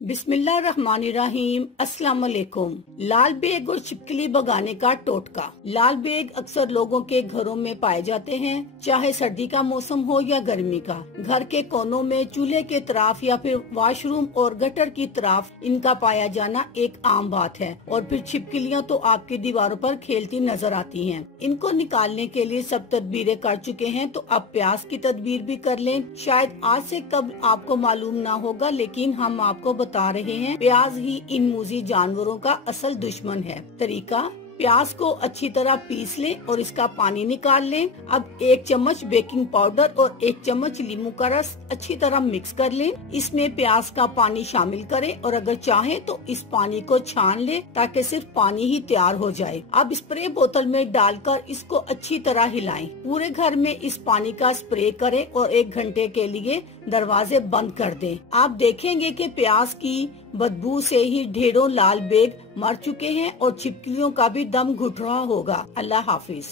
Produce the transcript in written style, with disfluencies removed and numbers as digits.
बिस्मिल्लाहिर्रहमानिर्रहीम। अस्सलाम वालेकुम। लाल बेग और छिपकली भगाने का टोटका। लाल बेग अक्सर लोगों के घरों में पाए जाते हैं, चाहे सर्दी का मौसम हो या गर्मी का। घर के कोनों में, चूल्हे के तरफ या फिर वॉशरूम और गटर की तरफ इनका पाया जाना एक आम बात है। और फिर छिपकलियां तो आपकी दीवारों पर खेलती नजर आती हैं। इनको निकालने के लिए सब तदबीरें कर चुके हैं, तो अब प्यास की तदबीर भी कर लें। शायद आज से कब आपको मालूम ना होगा, लेकिन हम आपको बता रहे हैं, प्याज ही इन मूजी जानवरों का असल दुश्मन है। तरीका: प्याज को अच्छी तरह पीस लें और इसका पानी निकाल लें। अब 1 चम्मच बेकिंग पाउडर और 1 चम्मच नींबू का रस अच्छी तरह मिक्स कर लें। इसमें प्याज का पानी शामिल करें और अगर चाहें तो इस पानी को छान लें ताकि सिर्फ पानी ही तैयार हो जाए। अब स्प्रे बोतल में डालकर इसको अच्छी तरह हिलाएं। पूरे घर में इस पानी का स्प्रे करें और 1 घंटे के लिए दरवाजे बंद कर दें। आप देखेंगे कि प्याज की बदबू से ही ढेरों लाल बेग मर चुके हैं और छिपकलियों का भी दम घुट रहा होगा। अल्लाह हाफिज।